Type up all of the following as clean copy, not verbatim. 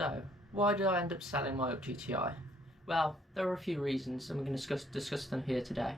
So, why did I end up selling my Up GTI? Well, there are a few reasons, and we're going to discuss them here today.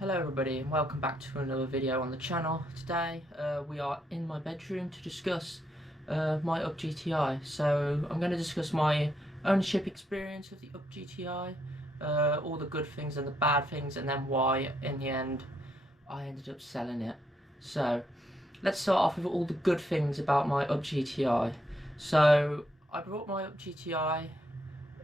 Hello everybody, and welcome back to another video on the channel. Today we are in my bedroom to discuss my Up GTI. So I'm going to discuss my ownership experience of the Up GTI, all the good things and the bad things, and then why in the end I ended up selling it. So let's start off with all the good things about my Up GTI. So I bought my Up GTI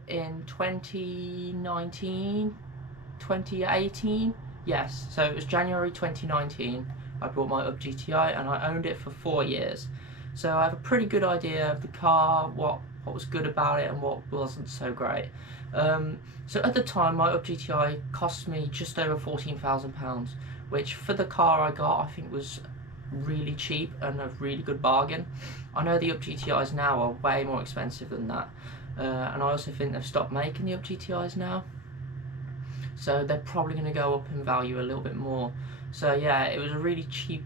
in 2018. Yes, so it was January 2019 I bought my Up GTI, and I owned it for 4 years. So I have a pretty good idea of the car, what was good about it and what wasn't so great. So at the time my Up GTI cost me just over £14,000, which for the car I got I think was really cheap and a really good bargain. I know the Up GTIs now are way more expensive than that, and I also think they've stopped making the Up GTIs now, so they're probably going to go up in value a little bit more. So yeah, it was a really cheap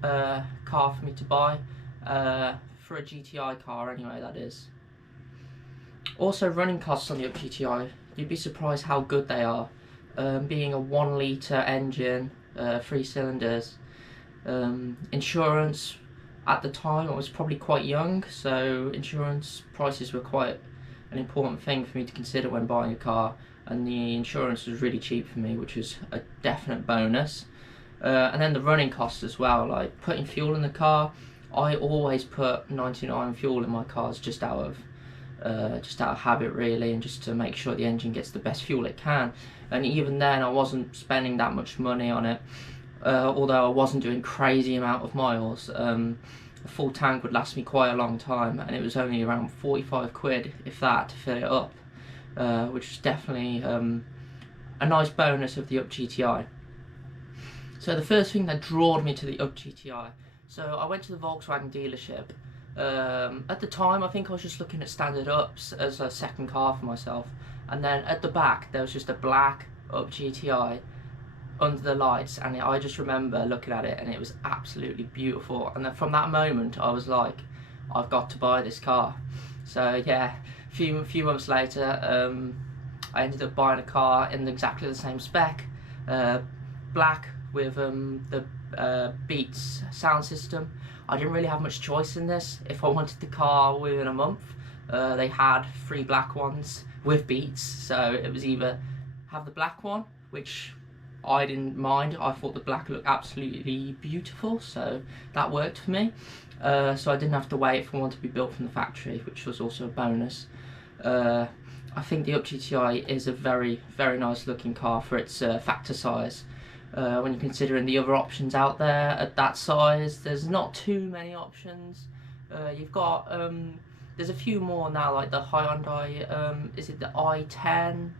car for me to buy, for a GTI car anyway, that is. Also, running costs on the Up GTI, you'd be surprised how good they are. Being a 1 litre engine, 3 cylinders. Insurance, at the time I was probably quite young, so insurance prices were quite an important thing for me to consider when buying a car, and the insurance was really cheap for me, which was a definite bonus. And then the running costs as well, like putting fuel in the car. I always put 99 fuel in my cars just out of habit really, and just to make sure the engine gets the best fuel it can. And even then I wasn't spending that much money on it, although I wasn't doing crazy amount of miles. A full tank would last me quite a long time, and it was only around 45 quid, if that, to fill it up, which was definitely a nice bonus of the Up GTI. So the first thing that drawed me to the Up GTI, so I went to the Volkswagen dealership. At the time I think I was just looking at standard Ups as a second car for myself, and then at the back there was just a black Up GTI under the lights, and I just remember looking at it and it was absolutely beautiful, and then from that moment I was like, I've got to buy this car. So yeah, a few months later I ended up buying a car in exactly the same spec, black with the Beats sound system. I didn't really have much choice in this. If I wanted the car within a month, they had 3 black ones with Beats, so it was either have the black one, which I didn't mind. I thought the black looked absolutely beautiful, so that worked for me. So I didn't have to wait for one to be built from the factory, which was also a bonus. I think the Up GTI is a very, very nice looking car for its factor size. When you're considering the other options out there at that size, there's not too many options. You've got, there's a few more now, like the Hyundai, is it the i10N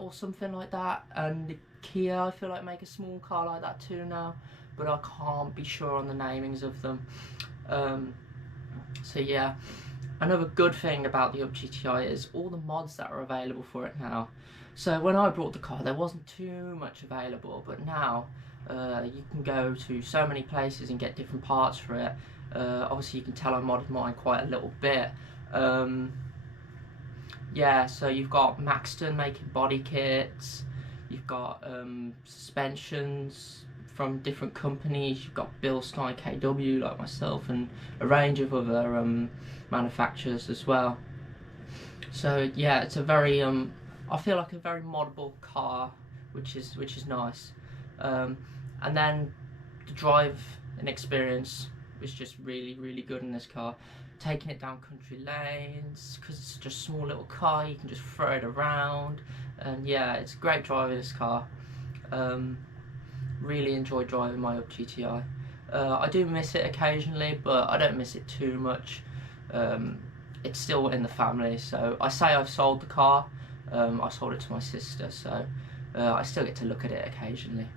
or something like that, and the Kia, I feel like, make a small car like that too now, but I can't be sure on the namings of them. So yeah, another good thing about the Up GTI is all the mods that are available for it now. So when I bought the car there wasn't too much available, but now you can go to so many places and get different parts for it. Obviously you can tell I modded mine quite a little bit. Yeah, so you've got Maxton making body kits, you've got suspensions from different companies, you've got Bilstein KW like myself, and a range of other manufacturers as well. So yeah, it's a very I feel like a very moddable car, which is nice. And then the drive and experience was just really, really good in this car. Taking it down country lanes, because it's such a small little car, you can just throw it around, and yeah, it's a great driving this car. Really enjoy driving my Up GTI. I do miss it occasionally, but I don't miss it too much. It's still in the family, so I say I've sold the car. I sold it to my sister, so I still get to look at it occasionally.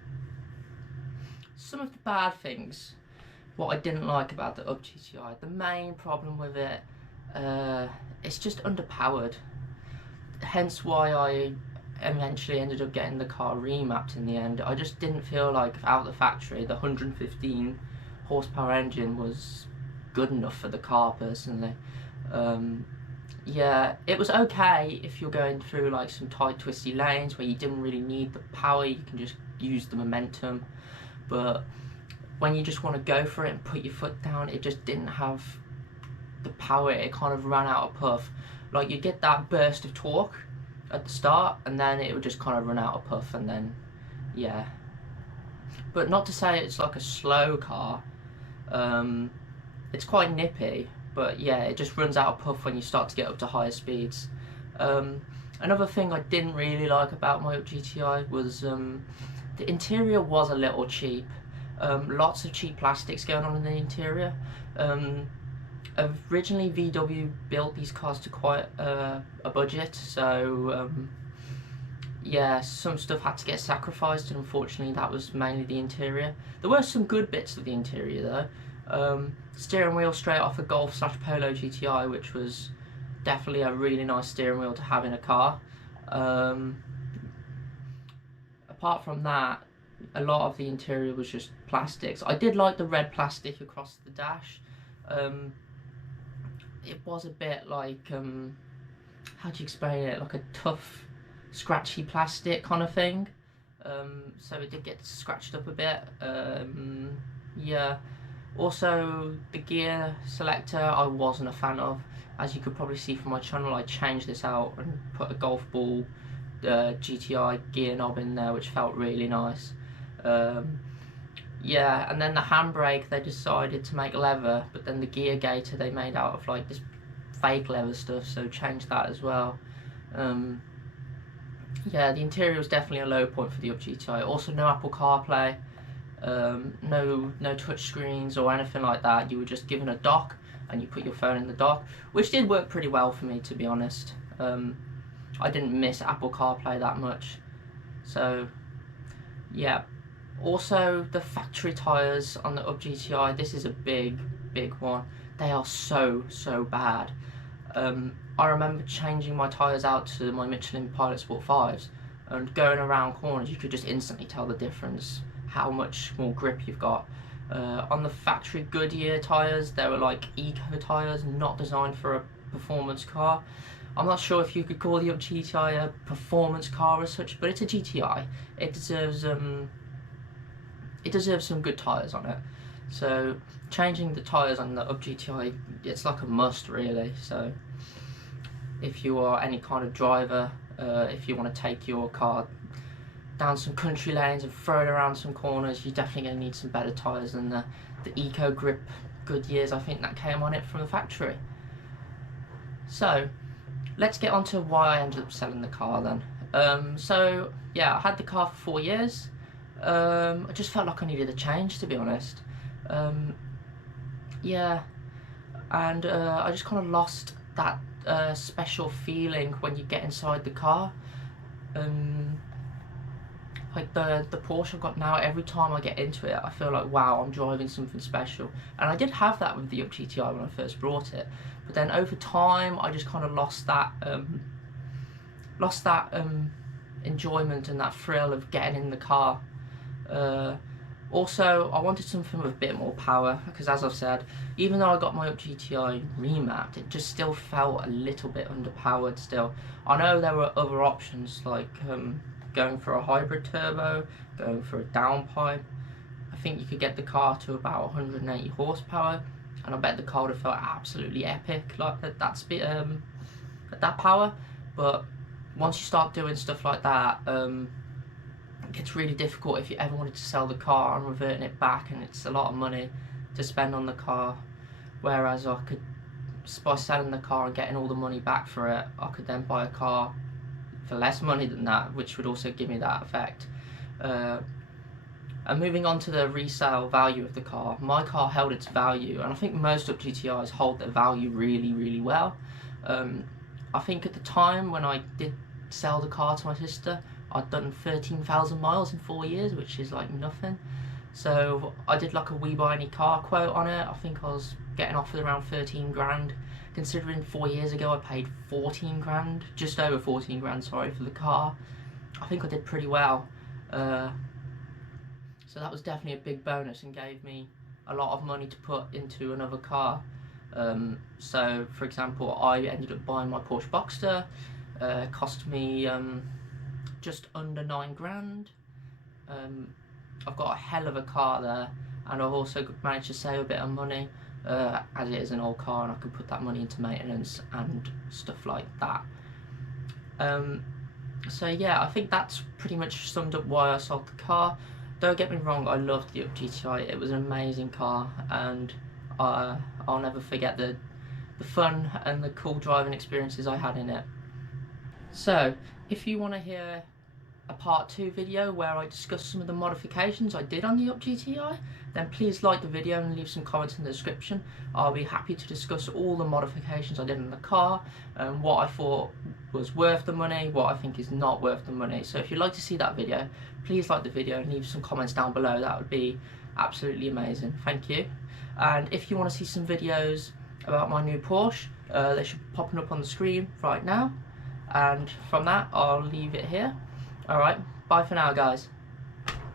Some of the bad things, what I didn't like about the Up GTI, the main problem with it, it's just underpowered. Hence why I eventually ended up getting the car remapped in the end. I just didn't feel like out of the factory the 115 horsepower engine was good enough for the car personally. Yeah, it was okay if you're going through like some tight twisty lanes where you didn't really need the power, you can just use the momentum. But when you just want to go for it and put your foot down, it just didn't have the power. It kind of ran out of puff. Like, you get that burst of torque at the start, and then it would just kind of run out of puff, and then yeah. But not to say it's like a slow car. It's quite nippy, but yeah, it just runs out of puff when you start to get up to higher speeds. Another thing I didn't really like about my GTI was the interior was a little cheap. Lots of cheap plastics going on in the interior. Originally VW built these cars to quite a budget, so yeah, some stuff had to get sacrificed, and unfortunately that was mainly the interior. There were some good bits of the interior though. Steering wheel straight off a Golf / Polo GTI, which was definitely a really nice steering wheel to have in a car. Apart from that, a lot of the interior was just plastics. I did like the red plastic across the dash. It was a bit like, how do you explain it, like a tough, scratchy plastic kind of thing. So it did get scratched up a bit. Yeah. Also, the gear selector I wasn't a fan of. As you could probably see from my channel, I changed this out and put a golf ball GTI gear knob in there, which felt really nice. Yeah, and then the handbrake they decided to make leather, but then the gear gaiter they made out of like this fake leather stuff, so changed that as well. Yeah, the interior was definitely a low point for the GTI. Also, no Apple CarPlay, no touch screens or anything like that. You were just given a dock and you put your phone in the dock, which did work pretty well for me, to be honest. I didn't miss Apple CarPlay that much, so yeah. Also, the factory tyres on the GTI, this is a big one. They are so bad. I remember changing my tyres out to my Michelin Pilot Sport 5s, and going around corners you could just instantly tell the difference, how much more grip you've got. On the factory Goodyear tyres, they were like eco tyres, not designed for a performance car. I'm not sure if you could call the GTI a performance car as such, but it's a GTI. It deserves some good tyres on it. So changing the tyres on the GTI, it's like a must really. So if you are any kind of driver, if you want to take your car down some country lanes and throw it around some corners, you're definitely going to need some better tyres than the Eco Grip Goodyears, I think, that came on it from the factory. So let's get on to why I ended up selling the car then. So yeah, I had the car for 4 years. I just felt like I needed a change, to be honest. Yeah, and I just kind of lost that special feeling when you get inside the car. Like the Porsche I've got now, every time I get into it I feel like, wow, I'm driving something special. And I did have that with the GTI when I first brought it, but then over time I just kind of lost that enjoyment and that thrill of getting in the car. Also, I wanted something with a bit more power, because as I've said, even though I got my GTI remapped, it just still felt a little bit underpowered still. I know there were other options, like going for a hybrid turbo, going for a downpipe. I think you could get the car to about 180 horsepower, and I bet the car would have felt absolutely epic, like at that power. But once you start doing stuff like that, it gets really difficult if you ever wanted to sell the car and reverting it back, and it's a lot of money to spend on the car. Whereas I could, by selling the car and getting all the money back for it, I could then buy a car for less money than that, which would also give me that effect. And moving on to the resale value of the car, my car held its value, and I think most of GTIs hold their value really well. I think at the time when I did sell the car to my sister, I'd done 13,000 miles in 4 years, which is like nothing. So I did like a We Buy Any Car quote on it. I think I was getting offered around 13 grand. Considering 4 years ago I paid 14 grand, just over 14 grand, sorry, for the car. I think I did pretty well. So that was definitely a big bonus and gave me a lot of money to put into another car. So for example, I ended up buying my Porsche Boxster. Cost me just under 9 grand. I've got a hell of a car there, and I've also managed to save a bit of money, as it is an old car, and I can put that money into maintenance and stuff like that. So yeah, I think that's pretty much summed up why I sold the car. Don't get me wrong, I loved the Up GTI. It was an amazing car, and I'll never forget the fun and the cool driving experiences I had in it. So if you want to hear a part 2 video where I discuss some of the modifications I did on the Up GTI, then please like the video and leave some comments in the description. I'll be happy to discuss all the modifications I did in the car, and what I thought was worth the money, what I think is not worth the money. So if you'd like to see that video, please like the video and leave some comments down below. That would be absolutely amazing. Thank you. And if you want to see some videos about my new Porsche, they should be popping up on the screen right now. And from that, I'll leave it here. Alright, bye for now, guys.